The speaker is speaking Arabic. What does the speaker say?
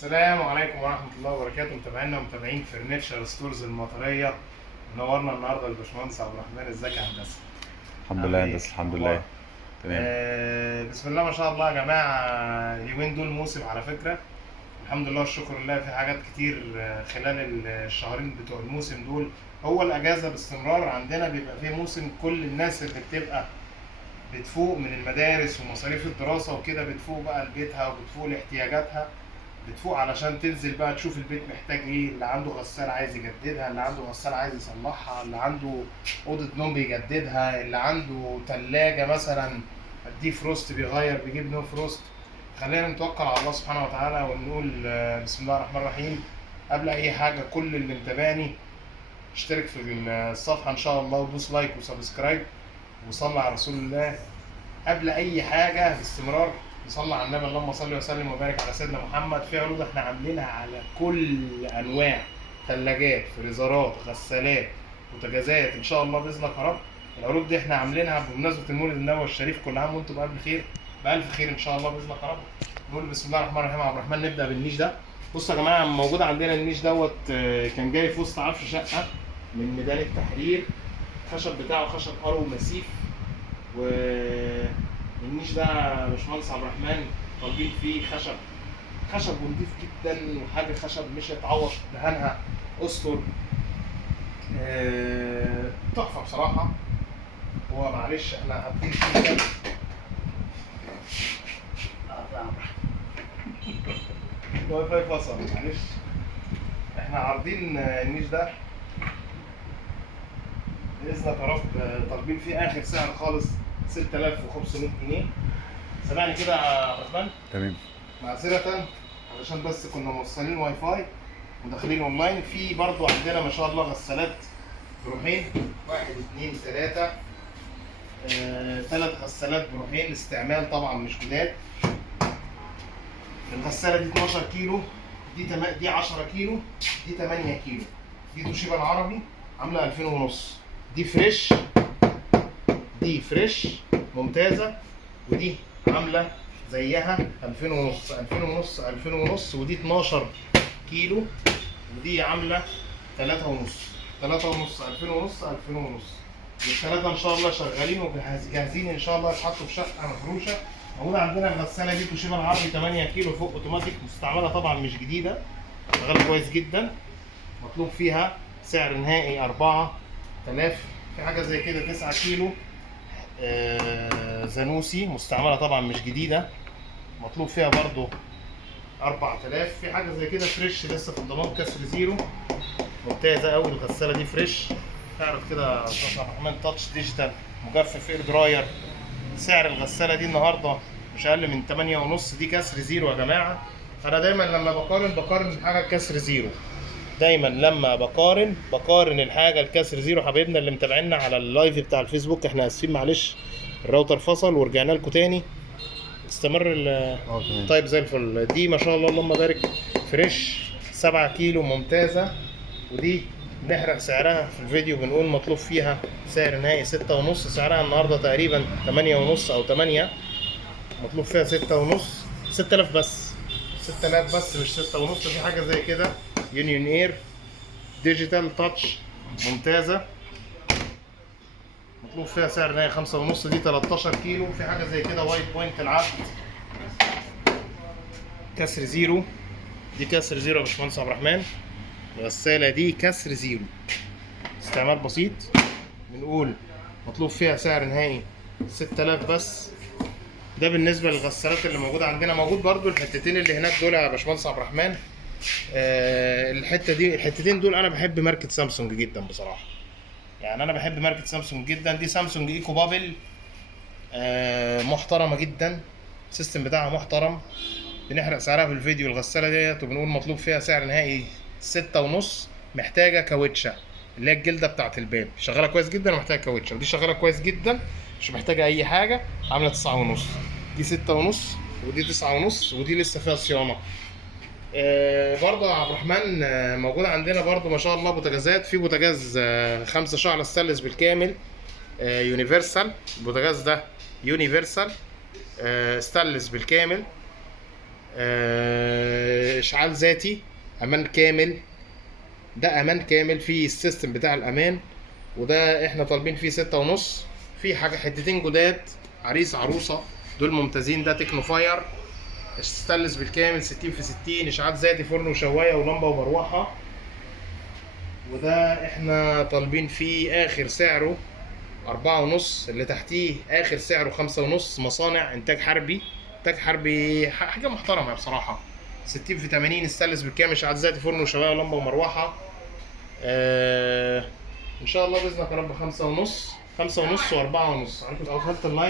السلام عليكم ورحمة الله وبركاته، متابعينا ومتابعين فرنتشر ستورز المطرية. منورنا النهارده الباشمهندس عبد الرحمن. ازيك يا هندسة؟ الحمد عامل لله يا ايه؟ هندسة، الحمد اخبارك؟ لله تمام. بسم الله ما شاء الله يا جماعة. اليومين دول موسم على فكرة. الحمد لله والشكر لله، في حاجات كتير خلال الشهرين بتوع الموسم دول. هو الأجازة باستمرار عندنا بيبقى فيه موسم، كل الناس اللي بتبقى بتفوق من المدارس ومصاريف الدراسة وكده بتفوق بقى لبيتها وبتفوق لاحتياجاتها، بتفوق علشان تنزل بقى تشوف البيت محتاج ايه. اللي عنده غسالة عايز يجددها، اللي عنده غسالة عايز يصلحها، اللي عنده أوضة نوم بيجددها، اللي عنده تلاجة مثلا الدي فروست بيغير بيجيب نو فروست. خلينا نتوكل على الله سبحانه وتعالى ونقول بسم الله الرحمن الرحيم. قبل أي حاجة كل اللي متابعني اشترك في الصفحة إن شاء الله، ودوس لايك وسبسكرايب وصلى على رسول الله. قبل اي حاجه باستمرار نصلي على النبي، اللهم صل وسلم وبارك على سيدنا محمد. في عروض احنا عاملينها على كل انواع ثلاجات، فريزرات، غسالات، بوتاجازات، ان شاء الله باذن الله يا رب. العروض دي احنا عاملينها بمناسبه المولد النبوي الشريف. كل عام وانتم بالف خير، بالف خير ان شاء الله باذن الله يا رب. نقول بسم الله الرحمن الرحيم. عبد الرحمن، نبدا بالنيش ده. بصوا يا جماعه، موجود عندنا النيش دوت كان جاي في وسط عفش شقه من ميدان التحرير. الخشب بتاعه خشب ارو مسيف، والنيش ده يا باشمهندس عبد الرحمن طالبين فيه خشب نضيف جدا، وحاجه خشب مش هيتعوض دهانها، اسطر. تحفه بصراحه. هو معلش احنا حاطين فيه كده الواي فاي فصل، معلش. احنا عارضين النيش ده باذنك يا رب، طالبين فيه اخر سعر خالص 6500 جنيه. سامعني كده يا عبد الرحمن؟ تمام. معذرة علشان بس كنا موصلين واي فاي وداخلين اونلاين. في برضو عندنا ما شاء الله غسالات بروحين، 1 2 3 3 غسالات بروحين استعمال طبعا مش جداد. الغسالة دي 12 كيلو، دي 10 كيلو، دي 8 كيلو. دي توشيبا العربي عاملة 2000 ونص. دي فريش، دي فريش ممتازة، ودي عاملة زيها 2000 ونص 2000 ونص 2000 ونص. ودي 12 كيلو، ودي عاملة 3 ونص 3 ونص 2000 ونص 2000 ونص. والثلاثة إن شاء الله شغالين وجاهزين إن شاء الله يتحطوا في شقة مفروشة. موجودة عندنا الغسالة دي توشيبا العربي 8 كيلو فوق أوتوماتيك، مستعملة طبعا مش جديدة، شغالة كويس جدا. مطلوب فيها سعر نهائي 4000. في حاجة زي كده 9 كيلو زانوسي، مستعملة طبعا مش جديدة، مطلوب فيها برضو 4000. في حاجة زي كده فريش لسه في الضمان كسر زيرو، ممتازة أوي الغسالة دي فريش. تعرف كده يا أستاذ عبد الرحمن، تاتش ديجيتال مجفف اير دراير. سعر الغسالة دي النهاردة مش أقل من 8 ونص. دي كسر زيرو يا جماعة. أنا دايما لما بقارن الحاجة كسر زيرو، دايما لما بقارن الحاجه الكسر زيرو. حبايبنا اللي متابعينا على اللايف بتاع الفيسبوك، احنا اسفين معلش الراوتر فصل ورجعنا لكم تاني. استمر تمام. طيب زي الفل. دي ما شاء الله اللهم بارك فريش 7 كيلو ممتازه. ودي نحرق سعرها في الفيديو، بنقول مطلوب فيها سعر نهائي 6 ونص. سعرها النهارده تقريبا 8 ونص او 8. مطلوب فيها 6 ونص، 6000 بس، 6000 بس مش 6 ونص. في حاجه زي كده يونيون اير ديجيتال تاتش ممتازه، مطلوب فيها سعر نهائي 5 ونص. دي 13 كيلو. في حاجه زي كده وايت بوينت العبد كسر زيرو. دي كسر زيرو يا باشمهندس عبد الرحمن. الغساله دي كسر زيرو، استعمال بسيط. بنقول مطلوب فيها سعر نهائي 6000 بس. ده بالنسبه للغسالات اللي موجوده عندنا. موجود برضو الحتتين اللي هناك دول يا باشمهندس عبد الرحمن. الحتتين دول انا بحب ماركه سامسونج جدا بصراحه. يعني انا بحب ماركه سامسونج جدا. دي سامسونج ايكو بابل، محترمه جدا، السيستم بتاعها محترم. بنحرق سعرها في الفيديو الغساله ديت، وبنقول مطلوب فيها سعر نهائي 6 ونص. محتاجه كاوتشه اللي هي الجلده بتاعت الباب، شغاله كويس جدا ومحتاجه كاوتشه. ودي شغاله كويس جدا مش محتاجه اي حاجه، عامله 9 ونص. دي 6 ونص، ودي 9 ونص، ودي لسه فيها صيانه. برضه يا عبد الرحمن موجود عندنا برضه ما شاء الله بوتاجازات. في بوتاجاز 5 شعلة ستانلس بالكامل، يونيفرسال. البوتاجاز ده يونيفرسال ستانلس بالكامل، اشعال ذاتي، امان كامل. ده امان كامل في السيستم بتاع الامان. وده احنا طالبين فيه 6.5. في حاجه حتتين جداد عريس عروسه دول ممتازين. ده تكنو فاير ستانلس بالكامل 60 في 60، اشعاع ذاتي، فرن وشوايه ولمبه ومروحه. وده احنا طالبين فيه اخر سعره 4.5، اللي تحتيه اخر سعره 5.5. مصانع انتاج حربي، انتاج حربي، حاجه محترمه بصراحه. 60 في 80 ستانلس بالكامل، اشعاع ذاتي، فرن وشوايه ولمبه ومروحه. ان شاء الله باذنك يا رب 5.5 5.5 و4.5. عندكم قفلت اللايف.